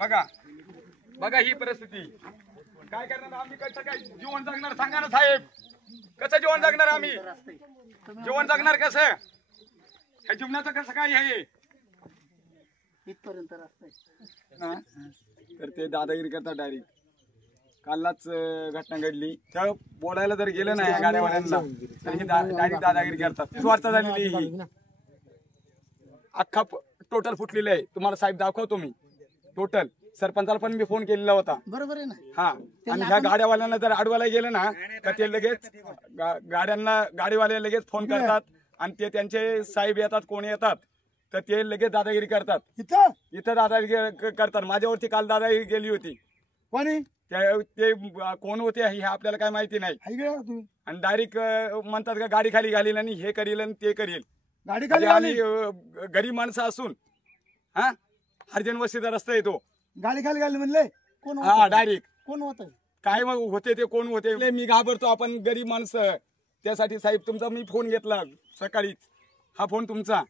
बघा बघा ही परिस्थिती काय करणार आम्ही, कसं काय जीवन जगणार सांगा ना साहेब, कसं जीवन जगणार आम्ही, जीवन जगणार कसं, ह्या जीवनाचं कसं काय आहे इथपर्यंत रस्ता तर ते दादागिरी करतात डायरेक्ट. कालच घटना घडली, त्या बोलायला जर गेलं ना या गाड्यावाल्यांना तर डायरेक्ट दादागिरी करतात. स्वार्थ झालेली ही अख्खा टोटल फुटलेलं आहे. तुम्हाला साहेब दाखवतो मी टोटल. सरपंचाला पण मी फोन केलेला होता. बरोबर आहे ना. हा, आणि ह्या गाड्यावाल्यांना जर अडवायला गेलं ना तर ते लगेच गाडीवाले लगेच फोन करतात आणि ते त्यांचे साहेब येतात, कोण येतात तर ते लगेच दादागिरी करतात. इथं दादागिरी करतात. माझ्यावरती काल दादागिरी गेली होती. कोणी ते कोण होते हे आपल्याला काय माहिती नाही. आणि डायरेक्ट म्हणतात का गाडी खाली घालील आणि हे करील आणि ते करील. गाडी खाली आणि गरीब माणसं असून हा हरिजन वस्तीचा रस्ता येतो, गाडी खाली घाली म्हणले कोण? हा डायरेक्ट कोण होत काय मग होते ते कोण होते. मी घाबरतो, आपण गरीब माणसं. त्यासाठी साहेब तुमचा मी फोन घेतला सकाळीच, हा फोन तुमचा,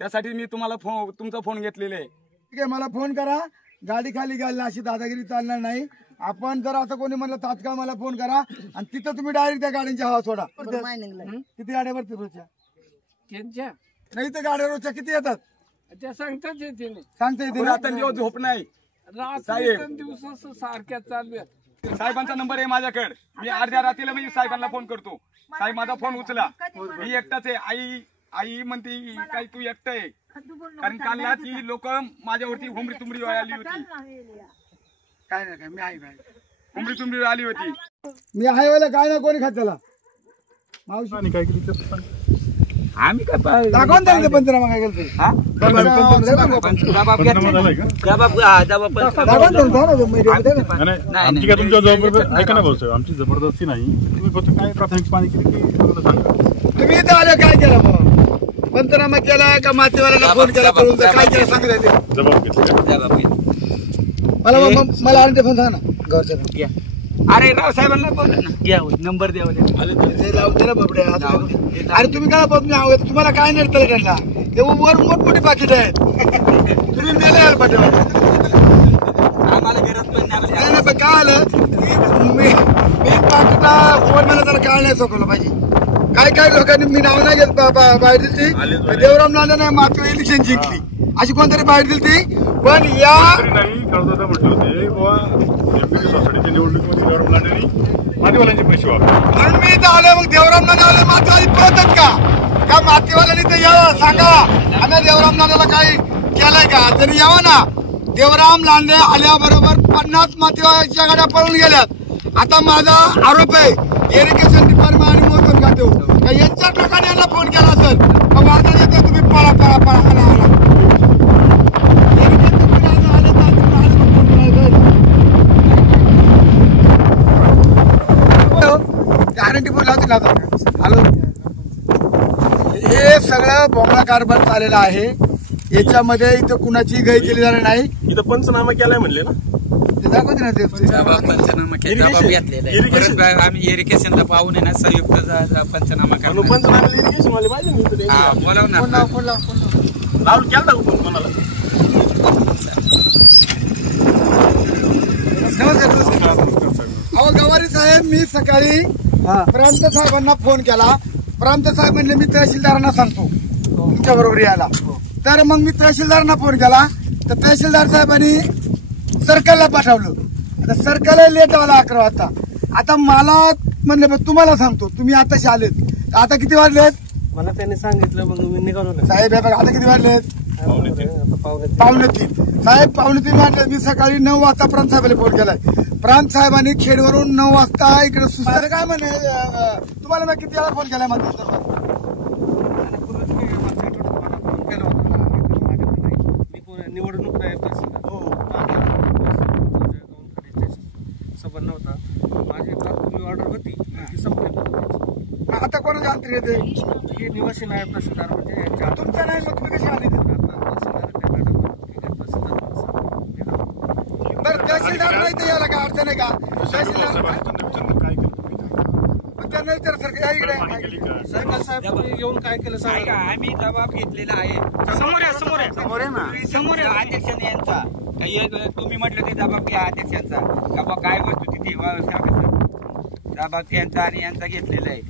त्यासाठी मी तुम्हाला तुमचा फोन घेतलेला आहे. ठीक आहे, मला फोन करा. गाडी खाली घालणं अशी दादागिरी चालणार नाही. आपण जर असं कोणी म्हणलं तात्काळ मला फोन करा आणि तिथं तुम्ही डायरेक्ट त्या गाड्यांची हवा सोडा. किती गाड्या भरते रोजच्या? नाही तर गाड्या रोजच्या किती येतात त्या सांगता येते सांगता येते. आता झोप नाही साहेब, दिवस सारख्या चालू आहेत. साहेबांचा नंबर आहे माझ्याकडे. मी अर्ध्या रात्रीला मी साहेबांना फोन करतो. साहेब माझा फोन उचला, मी एकटाच आहे. आई म्हणते काही तू एकटा आहे, कारण कालला ती लोक माझ्यावरती हुमरी तुमरी आली होती. काय नाही काय, मी आहे काय हुमरी तुमरी आली होती. मी आहे वाला काय ना कोणी खात त्याला. मावशी काय केली आम्ही काय दाखवून द्यायचं पंचनामा काय केलं ऐका ना भाऊ साहेब, आमची जबरदस्ती नाही. तुम्ही फक्त काय प्राथमिक पाणी केली की तुम्ही इथं आले काय केलं मग? पंचनामा केला का मातीवाल्याला फोन केला करून काय केलं सांगितलं? जबाब घेतला मला आले फोन सांगा ना घरच्या. अरे राव साहेबांना बोला ना, घ्या नंबर द्यावा. अरे तुम्ही काय तुम्हाला काय नाही त्यांना ते वर मोठमोठी पाकिट आहेत. तुम्ही मेले यायला पाहिजे. आम्हाला घरात पण नाही पण काय आलं मी पाकिटा वर मला त्याला काय नाही सोपवलं पाहिजे. काय काय लोकांनी मी नाव नाही घेत बाहेर दिली ती. देवराम लांडे नाही मात्र इलेक्शन जिंकली अशी कोणतरी बाहेर दिली ती. पण या म्हटलं होते सोसायटीच्या निवडणुकीमध्ये देवराम लांडे मातीवाल्यांचे पैसे वापरले. आणि मी इथं आलो मग देवराम लांडे आले मातीवाली पळतात का मातीवाल्यांनी तर यावं सांगा. आम्ही देवराम लांडेला काही केलंय का? तरी यावं ना. देवराम लांडे आल्याबरोबर 50 मातीवाल्याच्या गाड्या पळून गेल्यात. आता माझा आरोप आहे इरिगेशन डिपार्टमेंट आणि महसूल खाते यांच्या लोकांनी यांना फोन केला असेल मग वादळ येते तुम्ही पळा पळा पळा आला आला. गॅरंटी पण हॅलो, हे सगळं बोंगळा कारभार चाललेला आहे. याच्यामध्ये इथं कुणाची गय केली जाणार नाही. इथं पंचनामा केलाय म्हणले ना, ते दाखवते ना ते पंचनामा केला. आम्ही इरिगेशनला पाहून ना संयुक्त पंचनामा करा. पंचनामा इरिगेशन वाले पाहिजे ना. बोलाव ना. राहुल केला फोन कोणाला? अहो गवारी साहेब, मी सकाळी प्रांत साहेबांना फोन केला. प्रांत साहेब म्हणले मी तहसीलदारांना सांगतो तुमच्या बरोबर यायला. तर मग मी तहसीलदारांना फोन केला तर तहसीलदार साहेबांनी सर्कलला पाठवलं. आता सर्कल लेट आला 11 वाजता. आता मला म्हणले तुम्हाला सांगतो, तुम्ही आताशी आलेत. आता किती वाजलेत मला त्यांनी सांगितलं, मग मी निघालो ना साहेब. हे बघा आता किती वाजलेत? 2:45 साहेब. 2:45 वाजलेत. मी सकाळी 9 वाजता प्रांत साहेबांना फोन केलाय. प्रांत साहेबांनी खेडवरून 9 वाजता इकडे सुसार काय म्हणे तुम्हाला मी किती वेळा फोन केलाय म्हणतो. निवडणूक सबन नव्हता. माझी पूर्वी ऑर्डर होती ती संपली. आता कोणाच्या अंतरी येते? हे निवासी नायब तहसीलदार म्हणजे तुमच्या नाही मग तुम्ही कशी आले? बरं तहसीलदार नाही तर याला काय अडचण आहे का? त्यांना विचार सर या इकडे पाणी गेली का? सरकार साहेब तुम्ही येऊन काय केलं ऐका, सांगा. आम्ही जबाब घेतलेला आहे समोर या, समोर या. समोर आहे ना समोर अध्यक्षाने यांचा काही एक तुम्ही म्हटलं ते जबाब घ्या अध्यक्षांचा का बा काय वस्तू तिथे जबाब त्यांचा आणि यांचा घेतलेला आहे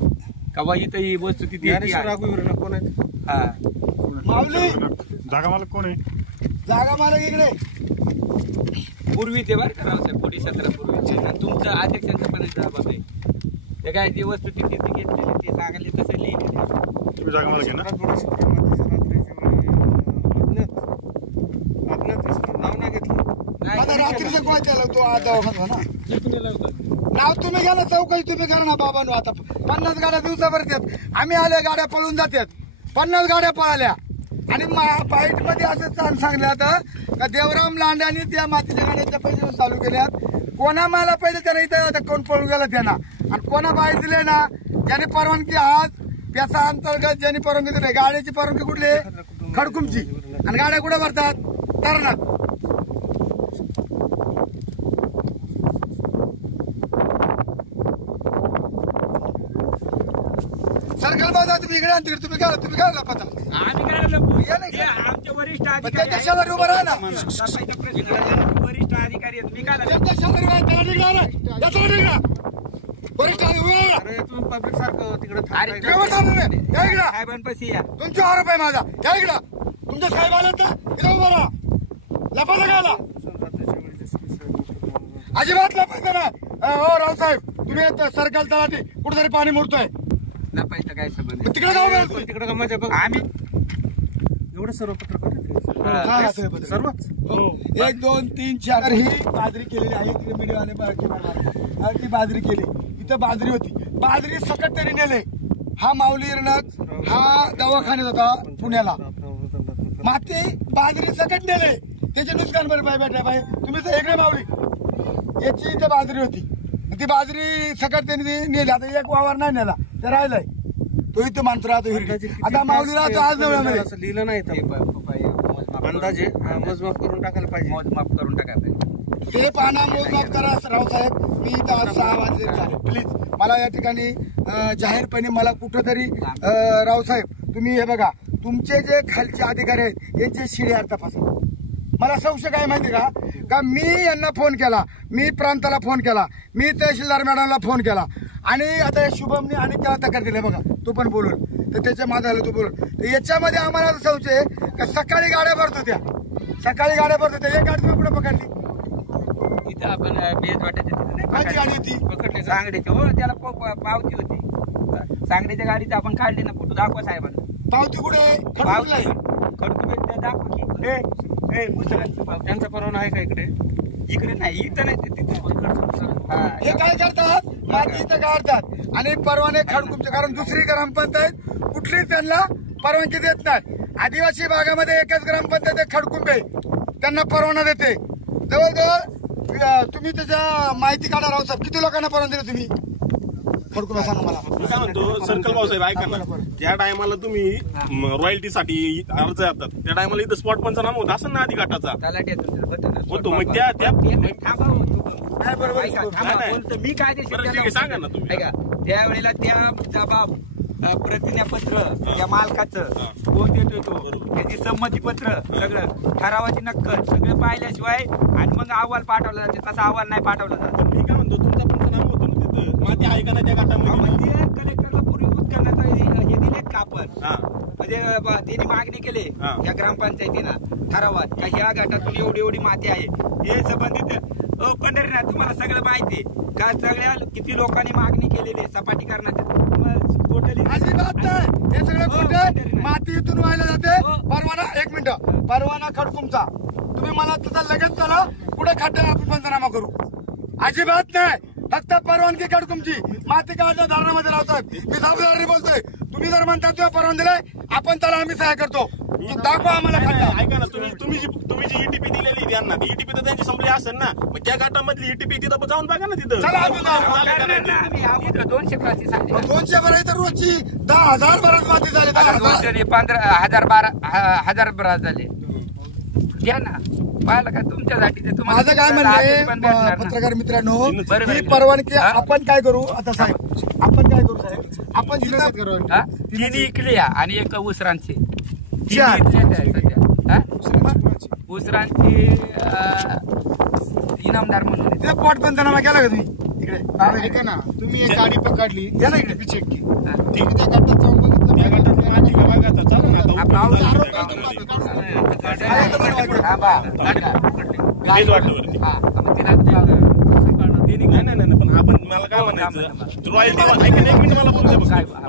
का बा इथं ही वस्तू तिथे येते ज्ञानेश्वर आहे. रघुवीर कोण आहेत? हा. माऊली जागा मालक कोण आहे? जागा मला इकडे पूर्वी ते बरं का रावसाहेब कोटी 17 पूर्वी आणि तुमचं अध्यक्षांचा पण जबाब आहे ते काय ती वस्तू तिथे ती घेतलेली ते सांगले तसं लिहिलेलं आहे. तुम्ही जागा मालक आहे ना? रात्रीच्या वेळी अज्ञात दिसलं. नाव नाही घेतलं. नाही, आता रात्रीचं कोण केलं तो आता दवाखाना ना लेखणीला होतं. नाव तुम्ही घ्या ना चौकशी तुम्ही करा ना बाबांनो आता 50 गाड्या दिवसाभर येतात आम्ही आले गाड्या पळून जातात 50 गाड्या पळाल्या आणि बाईट मध्ये असं सांगलं होतं का देवराम लांड्याने त्या मातीच्या गाड्याच्या पैसे चालू केल्यात कोणा मला पहिले त्याला इथं कोण पळून गेला त्यांना आणि कोणा बाईट दिले ना ज्याने परवानगी आज त्याचा अंतर्गत ज्यांनी परवानगी दिली गाड्याची परवानगी कुठली खडकुमची आणि गाड्या कुठे भरतात तरणात सर्कल बाजार तुम्ही इकडे आणि तुम्ही काय पता आम्ही काय लपू? या नाही ते का? आमचे वरिष्ठ पण अधिकारी त्याच्या आहेत. शेजारी उभं राहा ना सरपंच प्रश्न आहे. वरिष्ठ अधिकारी आहेत. मी काय लपू? त्याच्या शेजारी उभा आहे, त्याला निघा ना. त्याला निघा. वरिष्ठ अधिकारी उभे राहा. अरे तुम्ही पब्लिक सारखं तिकडे अरे, थांबताय इकडे का? बसा तुम्ही. या इकडं. साहेबांपाशी या तुमचा आरोप आहे माझा या इकडं तुमच्या साहेब आला तर इकडे उभं राहा लपा लगायला रात्रीच्या वेळी जसं की साहेब अजिबात लपायचं नाही हो रावसाहेब तुम्ही सरकार तलाठी कुठेतरी पाणी मुरतोय लपायचं काय संबंध मग तिकडे जाऊ पण नका. तिकडे का माझ्या बघ आम्ही एवढं सर्व पत्रकार आहेत. हा, हा, सर्व पत्रकार. सर्वच हो. 1 2 3 4 तर ही बाजरी केलेली आहे इकडे मीडियाने ती बाजरी केली इथं बाजरी होती बाजरी सकट त्यांनी नेले हा माऊली इरणक हा दवाखान्यात होता पुण्याला माती बाजरी सकट नेले त्याचे नुकसान भरपाई भेटा बाई तुम्ही तर इकडे माऊली याची इथं बाजरी होती ती बाजरी सकट त्यांनी नेली आता एक वावर नाही नेला ते राहिलाय तो इथं माणसं राहतो हिरड्याची. आता माऊली राहतो आज नवऱ्यामध्ये असं लिहिलं नाही ते इथं. अंदाजे मोजमाप करून टाकायला पाहिजे. मोजमाप करून टाकायचं ते पाना मोजमाप करा रावसाहेब मी इथं आज 6 वाजले झाले प्लीज मला या ठिकाणी जाहीरपणे मला कुठंतरी रावसाहेब तुम्ही हे बघा तुमचे जे खालचे अधिकारी आहेत यांचे शिड्यार तपासा मला संशय काय माहिती का मी यांना फोन केला मी प्रांताला फोन केला मी तहसीलदार मॅडमला फोन केला आणि आता शुभमने आणि केला तक्रार दिली बघा तो पण बोलून तर त्याच्या माझा तो बोलून तर याच्यामध्ये आम्हाला संशय का सकाळी गाड्या भरत होत्या एक गाडी तुम्ही कुठे पकडली इथं आपण बेज वाटायचं कायची गाडी होती पकडले सांगडीचे हो त्याला पावती होती सांगडीच्या गाडीचं आपण काढले ना फोटो दाखवा साहेबांना पावती कुठे पावती खडकू दाखवा की मुसलांचं पावती. त्यांचा परवाना आहे का इकडे? इकडे नाही इथं नाही तिथे हा. हे काय करतात माती इथं काढतात आणि परवाने खडकुमचे कारण दुसरी ग्रामपंचायत कुठलीच त्यांना परवानगी देत नाही आदिवासी भागामध्ये एकच ग्रामपंचायत आहे खडकुंबे त्यांना परवाना देते जवळजवळ तुम्ही त्याच्या माहिती काढा राहू किती लोकांना परवाना दिले तुम्ही खडकुंबा सांगा मला मी काय म्हणतो सर्कल भाऊसाहेब ऐका ना ज्या टायमाला तुम्ही रॉयल्टीसाठी अर्ज येतात त्या टायमाला इथं स्पॉट पंचनामा होता असं ना आधी घाटाचा तलाट्यातून होतं ना. होतो मग त्या थांबा हो तू. नाही बरोबर ऐका, आहे. थांबा, नाही. बोलतो. मी काय बरं, ठीक आहे, सांगा ना तुम्ही. ऐका त्यावेळेला त्या जबाब प्रतिज्ञापत्र त्या मालकाचं कोण देतोय तो त्याची संमतीपत्र सगळं ठरावाची नक्कल सगळं पाहिल्याशिवाय आणि मग अहवाल पाठवला जाते तसा अहवाल नाही पाठवला जात मी काय म्हणतो तुमचा पंचनामा होतो ना तिथं माती आहे का नाही त्या घाटामध्ये म्हणजे कलेक्टरला पूर्वी उत्खननाचा हे दिलेत का आपण हा म्हणजे त्यांनी मागणी केली हा. या ग्रामपंचायतीनं ठरावात का ह्या गटातून एवढी एवढी माती आहे हे संबंधित पंढरीनाथ तुम्हाला सगळं माहिती का सगळ्या किती लोकांनी मागणी केलेली आहे सपाटीकरणाची टोटली अजिबात नाही हे सगळं खोटं माती इथून व्हायला जाते परवाना 1 मिनिट परवाना खडकुमचा तुम्ही मला तुझा लगेच चला पुढे खड्डा आपण पंचनामा करू अजिबात नाही फक्त परवानगी खडकुमची माती काढल्या धारणामध्ये राहतात मी जबाबदारी बोलतोय तुम्ही जर म्हणता तुझ्या परवानगी दिलाय आपण त्याला आम्ही सहाय्य करतो तू दाखवा आम्हाला खड्डा ऐका ना तुम्ही जी ईटीपी दिलेली त्यांना ती ईटीपी तर त्यांची संपली असेल ना मग त्या घाटामधली ईटीपी तिथं जाऊन बघा ना तिथं चला आम्ही जाऊ. करणार ना आम्ही आम्ही तर 200 क्लासेस आहे 200 भराय तर रोजची 10,000 भरात माती झाली 10,000 15,000 12,000 झाले द्या ना पाहिलं का तुमच्यासाठी ते तुम्हाला माझं काय म्हणणं आदेश पण भेटणार आहे ना. पत्रकार मित्रांनो, बरोबर. ही परवानगी आपण काय करू आता साहेब, आपण काय करू साहेब, आपण जिथं हा? तिन्ही इकल्या आणि एक उसरांची चार. सध्या हा? उसरांची इनामदार म्हणून आहे. ते पोट पंचनामा केला का तुम्ही इकडे? ऐका ना, तुम्ही एक गाडी पकडली या ना इकडे. ती चेक केली हा. ती त्या गटात जाऊन बघितलं या गटात आधी बघायचं चालू ना आता आपला उठून आवाज चालू त्या गटामध्ये. हा, बा. तेच वाटतं वरती. हा, मग तिला नाही पण आपण मला काय म्हणायचं, रॉयल्टी ऐका ना, एक मिनिट मला बोलू दे बघ.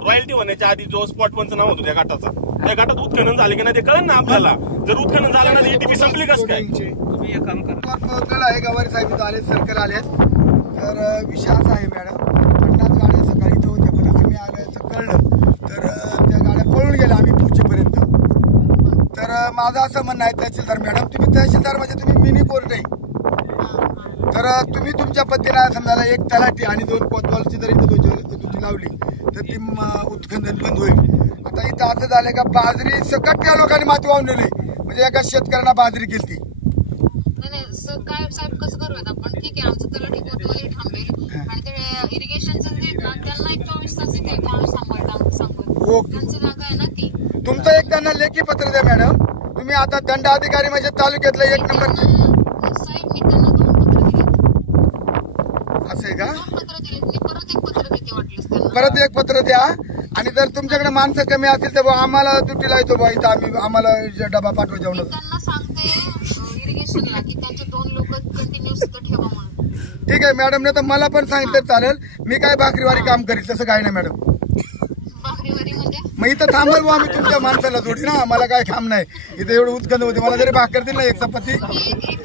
रॉयल्टी होण्याच्या आधी जो स्पॉट पंच नाव होतं त्या गटाचा, त्या गटात उत्खनन झाले की नाही ते कळलं ना आपल्याला. जर उत्खनन झालं ना ETP संपली कसं काय? तुम्ही एक काम करा, पोहोचलेला आहे, गवारी साहेब इथं आले, सर्कल आलेत. तर विषय असा आहे मॅडम, 50 गाड्या सकाळी इथं होत्या, पण आम्ही आल्याचं कळलं तर त्या गाड्या पळून गेल्या आम्ही पुढचेपर्यंत. तर माझं असं म्हणणं आहे तहसीलदार मॅडम, तुम्ही तहसीलदार म्हणजे तुम्ही मिनी कोर्ट आहे, तर तुम्ही तुमच्या पद्धतीने समजा एक तलाठी आणि 2 कोतवालची जर इथं दुटी लावली तर ती उत्खनन बंद होईल. आता इथं असं झालंय का बाजरी सकट त्या लोकांनी माती वाहून नेली, म्हणजे एका शेतकऱ्यांना बाजरी केली. नाही काय साहेब कसं करूयात आपण, ठीक आहे आमचं तलाठी कोतवाली थांबेल आणि ते इरिगेशनचं जे ना त्यांना एक 24 तास इथे माणूस सांगू ओके. त्यांची जागा आहे ना ती. तुमचं एक त्यांना लेखी पत्र द्या मॅडम. तुम्ही आता दंड अधिकारी म्हणजे तालुक्यातलं 1 नंबर साहेब मी त्यांना 2 पत्र दिलेत, असं आहे का? 2 पत्र दिलेत. मी परत एक पत्र देते वाटलंच त्यांना. परत एक पत्र द्या. आणि जर तुमच्याकडे माणसं कमी असतील तर आम्हाला दुटीला येतो बा, इथं आम्ही आम्हाला डबा पाठवा जेवण. मी त्यांना सांगते इरिगेशनला की त्यांचे 2 लोक कंटिन्युअस इथं ठेवा म्हणून. ठीक आहे मॅडम, नाही तर मला पण सांगितलं चालेल, मी काय भाकरीवारी काम करील, तसं काय नाही मॅडम. भाकरीवारी म्हणजे मग इथं थांबल बुवा आम्ही तुमच्या माणसाला जोडी ना, मला काय काम नाही इथं, एवढं उत्खनन होते. मला जरी भाकर दिली ना एक चपाती. एक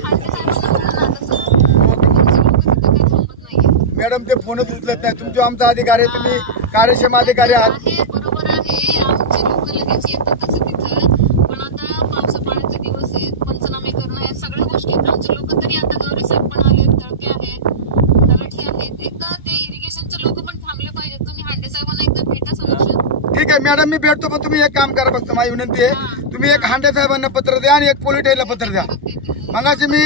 हांडे साहेबांना ना तसं त्यांचे लोक तिथं काही थांबत नाहीये. मॅडम ते फोनच उचलत नाही. तुमचे आमचा अधिकारी आहे, तुम्ही कार्यक्षम अधिकारी आहात. आहे, बरोबर आहे. आमचे लोक लगेच येतातच तिथं, पण आता पावसा पाण्याचे दिवस आहेत, पंचनामे करणं या सगळ्या गोष्टी आहेत. आमचे लोक तरी आता गौरी साहेब पण आलेत, तळके आहेत, तलाठी आहेत. एकदा ते इरिगेशनचे लोक पण थांबले पाहिजेत. तुम्ही हांडे साहेबांना एकदा भेटा समक्ष. ठीक आहे मॅडम, मी भेटतो, पण तुम्ही एक काम करा फक्त, माझी विनंती आहे, तुम्ही एक हांडे साहेबांना पत्र द्या आणि एक पोलीस ला पत्र द्या. मगाशी मी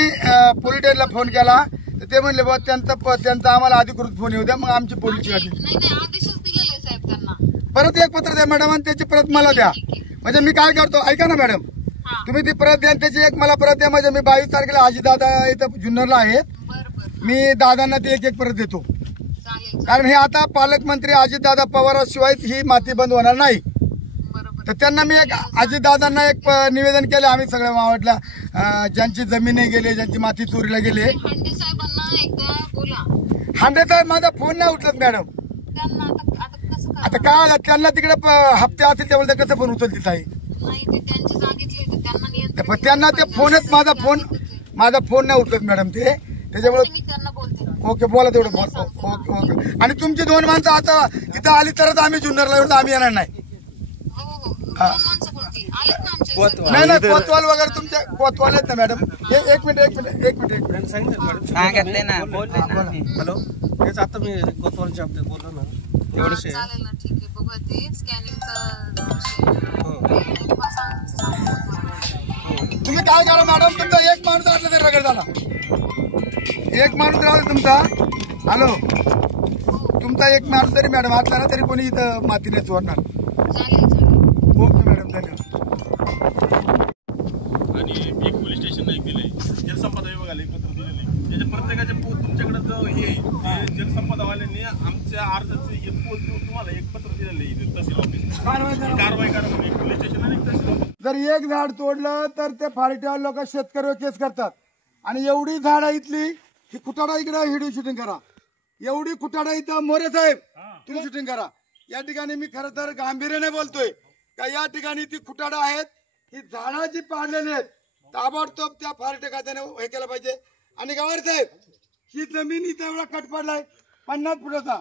पोलीस ला फोन केला तर ते म्हणले बा त्यांचा आम्हाला अधिकृत फोन येऊ द्या, मग आमची पोलीसची गाडी. नाही आदेशच दिलेले साहेब त्यांना. परत एक पत्र द्या मॅडम आणि त्याची प्रत मला द्या. म्हणजे मी काय करतो, ऐका ना मॅडम, तुम्ही ती प्रत द्या आणि त्याची एक मला प्रत द्या. म्हणजे मी 22 तारखेला अजितदादा इथं जुन्नरला आहेत, बरं मी दादांना ती एक परत देतो. चालेल. कारण हे आता पालकमंत्री अजितदादा पवाराशिवाय ही माती बंद होणार नाही. बरोबर. तर त्यांना मी एक अजितदादांना एक निवेदन केलं, आम्ही सगळ्या मावटल्या ज्यांची जमिनी गेले, ज्यांची माती चोरीला गेले. हांडे साहेबांना एकदा बोला. हांडे साहेब माझा फोन नाही उचलत मॅडम. त्यांना आता कसं करा. आता काय त्यांना तिकडे हप्ते असतील त्यामुळे कसं फोन उचलतील ताई. नाही ते त्यांच्या जागेतले होते, त्यांना नियंत्रण. पण त्यांना ते फोनच माझा फोन नाही उचलत मॅडम ते, त्याच्यामुळे. मी त्यांना बोलते. ओके बोला तेवढं बोल. Okay okay. आणि तुमची 2 माणसं आता इथं आली तरच आम्ही जुन्नरला येऊ, आम्ही येणार नाही. हो 2 माणसं बोलतील. आलेत ना आमचे. नाही कोतवाल वगैरे तुमच्या कोतवाल आहेत ना मॅडम. एक मिनिट सांगितले ना, बोलले ना. हॅलो, तेच आता मी कोतवालच्या बाबतीत बोललो ना, एवढंच आहे. चालेल ना, ठीक आहे. बघूया ते स्कॅनिंगचं. तुम्ही काय करा मॅडम, तुमचा एक माणूस असला तरी रगड झाला, एक माणूस राहिला तुमचा. हॅलो, तुमचा एक माणूस जरी मॅडम असला ना तरी कोणी इथं माती नाही चोरणार. ओके मॅडम, धन्यवाद. आणि एक पोलीस स्टेशन एक दिलंय, जलसंपदा विभागाला एक पत्र दिलेलं आहे. त्याच्या प्रत्येकाच्या तुमच्याकडे जो हे आहे, जलसंपदावाल्यांनी आमच्या अर्जाचं एक पोच देऊन तुम्हाला एक पत्र दिलेलं आहे तहसील ऑफिस. कारवाई करा म्हणून एक पोलीस स्टेशन आणि एक तहसील ऑफिस. जर एक झाड तोडलं तर ते फार्टीवाले लोक शेतकऱ्यावर केस करतात. आणि एवढी झाडं इथली ही कुटाडा इकडे व्हिडिओ शूटिंग करा, एवढी कुटाडा इथं मोरे साहेब तुम्ही शूटिंग करा. या ठिकाणी मी खरं तर गांभीर्याने बोलतोय का या ठिकाणी ती कुटाडा आहेत, ही झाडं जी पाडलेली आहेत ताबडतोब त्या फार्टी खात्याने हे केलं पाहिजे. आणि गावार साहेब, ही जमीन इथं एवढा कट पडलाय 50 फुटाचा,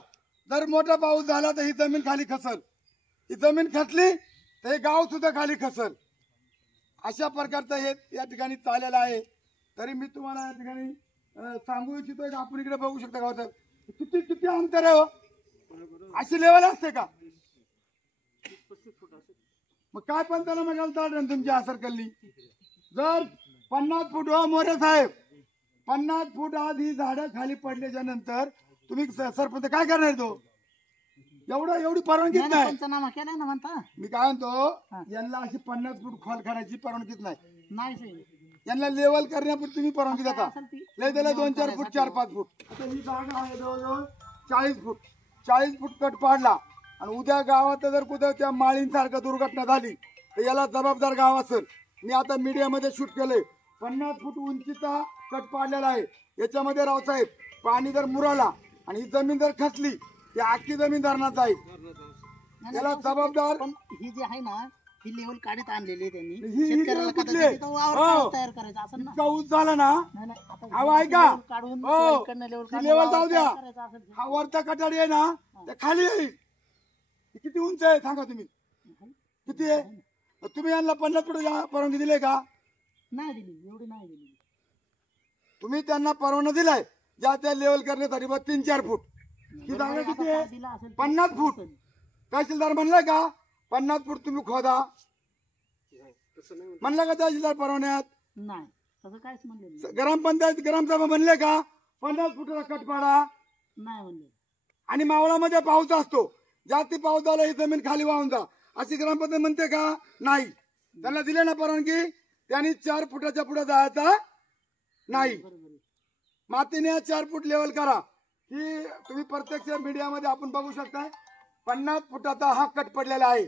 जर मोठा पाऊस झाला तर ही जमीन खाली खसल, ही जमीन खचली तर हे गाव सुद्धा खाली खसल. अशा प्रकारचं हे या ठिकाणी चाललेलं आहे. तरी मी तुम्हाला या ठिकाणी सांगू इच्छितोय की आपण इकडे बघू शकता गाव साहेब, किती अंतर आहे हो, अशी लेवल असते का? मग काय पण त्याला मग तुमची असर कल्ली. जर 50 फूट हो मोरे साहेब, 50 फूट आज ही झाडं खाली पडल्याच्या नंतर तुम्ही सरपंच काय करणार तो? एवढी परवानगीच नाही. पंचनामा केलाय ना म्हणता. मी काय म्हणतो, यांना अशी 50 फूट खोल करायची परवानगीच नाही. नाही साहेब. यांना लेवल करण्यापूर्वी तुम्ही परवानगी देता. लय त्याला 2-4 फूट 4-5 फूट. आता ही जागा आहे जवळजवळ 40 फूट. 40 फूट कट पाडला आणि उद्या गावात जर कुठं त्या माळींसारखं दुर्घटना झाली तर याला जबाबदार गाव असेल. मी आता मीडियामध्ये शूट केलंय. 50 फूट उंचीचा कट पाडलेला आहे. याच्यामध्ये रावसाहेब पाणी जर मुराला आणि ही जमीन जर खचली ती अख्खी जमीन धरणात जाईल. याला जबाबदार पण ही जी आहे ना ही लेवल काढत आणलेली त्यांनी. ही शेतकऱ्याला कुठली? कदाचित तिथं वावर हो. तयार करायचा असं ना. इतका ऊस झाला ना. नाही, नाही, आता अहो ऐका, level काढून हो इकडनं level ही काढून लेवल वावर जाऊ द्या. तयार करायचा असेल. हा वरचा कटाडी आहे ना ते खाली येईल. हे किती उंच आहे सांगा तुम्ही? किती आहे? तुम्ही यांना 50 फूट परवानगी दिली का? नाही दिली, एवढी नाही दिली. तुम्ही त्यांना परवाना दिलाय ज्या त्या लेवल करण्यासाठी 3-4 फूट. ही जागा आता किती काय आहे? दिला असेल ते 50 फूट. असेल. तहसीलदार म्हणलाय का 50 फूट तुम्ही खोदा? म्हणलं का तहसीलदार परवान्यात? नाही तसं काहीच म्हणले नाही. ग्रामपंचायत ग्रामसभा म्हणले का 50 फुटाचा कट पाडा? नाही म्हणले. आणि मावळामध्ये पाऊस असतो, जास्ती पाऊस झाला ही जमीन खाली वाहून जा अशी ग्रामपंचायत म्हणते का? नाही. त्यांना दिले ना परवानगी, त्यांनी 4 फुटाच्या पुढे जायचा नाही. मातीने 4 फूट लेवल करा. ही तुम्ही प्रत्यक्ष मीडियामध्ये आपण बघू शकताय. 50 फुटाचा हा कट पडलेला आहे.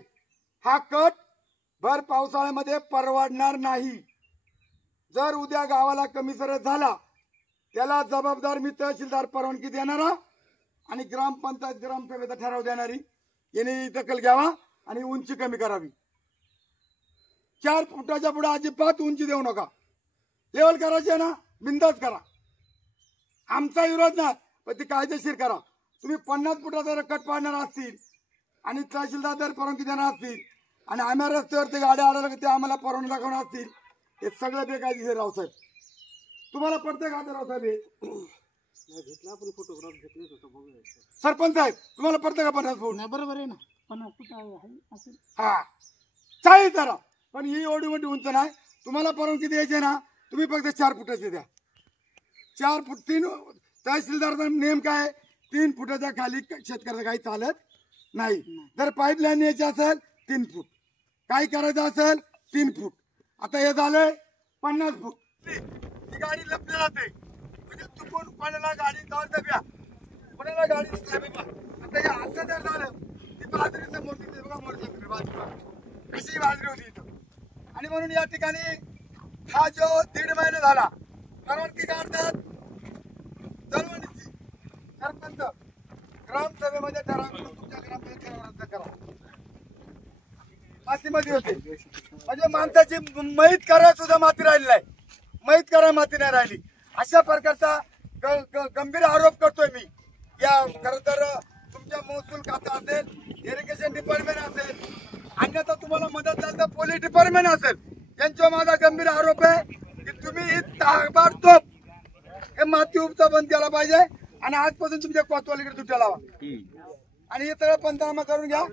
हा कट भर पावसाळ्यामध्ये परवडणार नाही. जर उद्या गावाला कमी सरस झाला त्याला जबाबदार मी तहसीलदार परवानगी देणारा आणि ग्रामपंचायत ग्रामसभेचा ठराव देणारी यांनी दखल घ्यावा आणि उंची कमी करावी. 4 फुटाच्या पुढे अजिबात उंची देऊ नका. लेवल करायची आहे ना बिंदास करा. आमचा विरोध नाही, पण ती कायदेशीर करा. तुम्ही 50 फुटाचा जर कट पाडणार असतील आणि तहसीलदार जर परवानगी देणार असतील आणि आम्ही रस्त्यावरती गाड्या आढळल्या ते आम्हाला परवानगी दाखवणार असतील, हे सगळं बेकायदेशीर रावसाहेब. तुम्हाला पडतंय का रावसाहेब? सरपंच साहेब तुम्हाला पडतं का 50 फूट? नाही बरोबर आहे ना. 50 फूट आहे असेल. हा 40 जरा, पण ही एवढी मोठी उंच नाही. तुम्हाला परवानगी द्यायची ना तुम्ही फक्त 4 फुटाची द्या. 4 फूट 3 तहसीलदारचा नेम काय 3 फुटाच्या खाली शेतकऱ्याचं काही चालत नाही. जर पाईपलाईन न्यायची असेल 3 फूट, काय करायचं असेल 3 फूट. आता हे झालंय 50 फूट. ही गाडी लपली जाते म्हणजे चुकून कोणाला गाडी जाऊन द्या, कोणाला गाडी आता हे असं जर झालं ती बाजरीचं मोठी बघा मोठी बाजरी कशी बाजरी होती इथं. आणि म्हणून या ठिकाणी हा जो 1.5 महिना झाला परवानगी काढतात दळवणीची. सरपंच ग्रामसभेमध्ये ठराव करून तुमच्या ग्रामसभेत ठराव रद्द करा. मातीमध्ये होते म्हणजे माणसाची मैत करा सुद्धा माती राहिली नाही. मैत करा माती नाही राहिली. अशा प्रकारचा गंभीर आरोप करतोय मी. या खरं तर तुमच्या महसूल खातं असेल, इरिगेशन डिपार्टमेंट असेल, अन्यथा तुम्हाला मदत झाली तर पोलीस डिपार्टमेंट असेल, यांच्यावर माझा गंभीर आरोप आहे की तुम्ही ही ताबडतोब हे माती उपसा बंद केला पाहिजे आणि आजपासून तुमच्या कोतवालीकडे तुट्या लावा आणि हे सगळं पंचनामा करून घ्या.